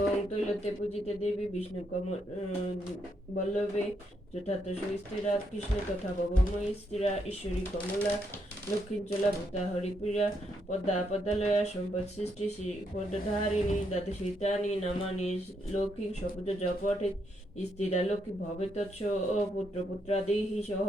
ওং তৈলতে পূজিতে দেবী বিষ্ণু বল্লভে যথার্থ স্থিরা কৃষ্ণ তথা ভবময়ী স্থিরা ঈশ্বরী কমলা লক্ষ্মীঞ্চলা ভূতা হরিপ্রিয়া পদ্মা পদ্মালয়া সম্পদ সৃষ্টি শ্রী পদ্মধারিণী দ্বাদশীতানি নামানি লক্ষ্মী সপুজ জপঠে স্থিরা লক্ষ্মী ভবে তৎস ও পুত্র পুত্রাদিহি সহ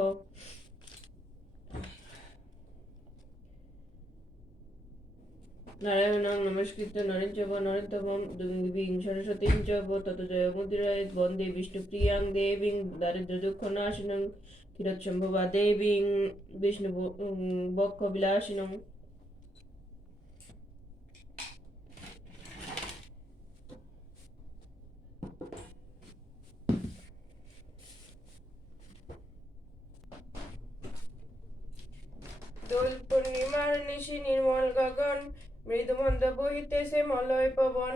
নারায়ণং নমস্কৃত্য নরেন চব নরেন্তমম দুর্বিং সরস্বতীং চ তত জয় মুদ্রায় বন্দে বিষ্ণুপ্রিয়াং দেবীং দারিদ্র্য দুঃখ নাশিনং ক্ষীরোৎসম্ভবা দেবীং বিষ্ণু বক্ষ বিলাসিনং। দোল পূর্ণিমার নিশি নির্মল গগন মৃদুমন্দ বহিতেছে মলয় পবন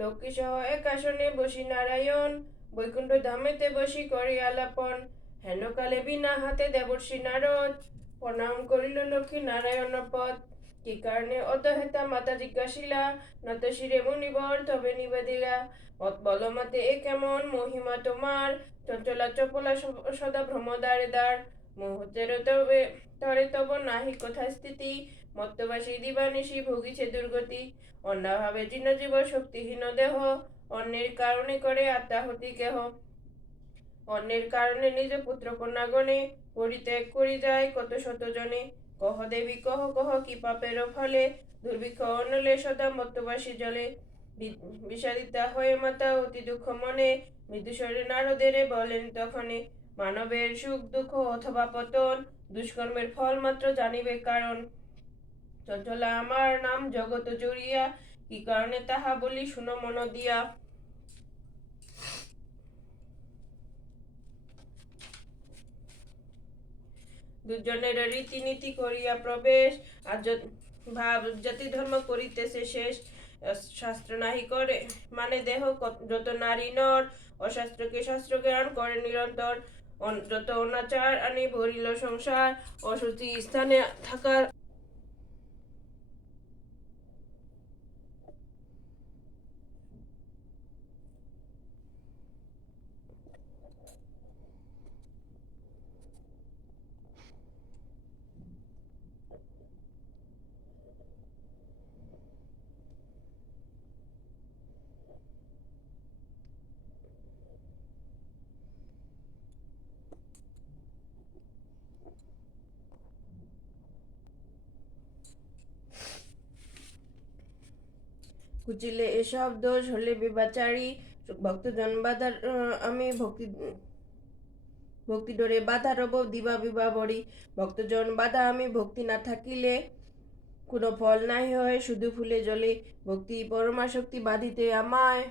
লক্ষ্মী সহ একাশনে বসি নারায়ণ বৈকুণ্ঠ ধামেতে বসি করি আলাপন হেনকালে বিনা হাতে দেবর্ষি নারদ প্রণাম করিল লক্ষ্মী নারায়ণ পদ কি কারণে অদহেতা মাতা জিজ্ঞাসিলা নত শিরে মুনিবর তবে নিবেদিলা বলমাতে এ কেমন মহিমা তোমার চঞ্চলা চপলা সদা ভ্রমদারে দ্বার মুহূর্তের তবে তরে তব নাহি কোথা স্থিতি মত্তবাসী দিবানিশি ভোগিছে দুর্গতি অন্যভাবে জীর্ণ জীব শক্তিহীন দেহ অন্যের কারণে করে আত্মাহতি কেহ অন্যের কারণে নিজ পুত্র কন্যাগণে পরিত্যাগ করি যায় কত শত জনে কহ দেবী কহ কহ কি পাপের ফলে দুর্ভিক্ষ অনলে সদা মত্তবাসী জলে বিষাদিতা হয়ে মাতা অতি দুঃখ মনে মৃদুস্বরে নারদেরে বলেন তখনে মানবের সুখ দুঃখ অথবা পতন দুষ্কর্মের ফল মাত্র জানিবে কারণ চঞ্চলা আমার নাম জগত জড়িয়া কি কারণে তাহা বলি শুনো মন দিয়া। দুজনের রীতিনীতি করিয়া প্রবেশ আর ভাব জাতি ধর্ম করিতেছে শেষ শাস্ত্র নাহি করে মানে দেহ যত নারী নর অশাস্ত্রকে শাস্ত্র জ্ঞান করে নিরন্তর যত অনাচার আনি ভরিল সংসার অশুচি স্থানে থাকার কুচিলে এসব দোষ হলে বিবাচারী ভক্তজন বাধার আমি ভক্তি ডোরে বাধা রব দিবা বিবা বড়ি ভক্তজন বাধা আমি ভক্তি না থাকিলে কোনো ফল নাই হয় শুধু ফুলে জলে ভক্তি পরমাশক্তি বাধিতে আমায়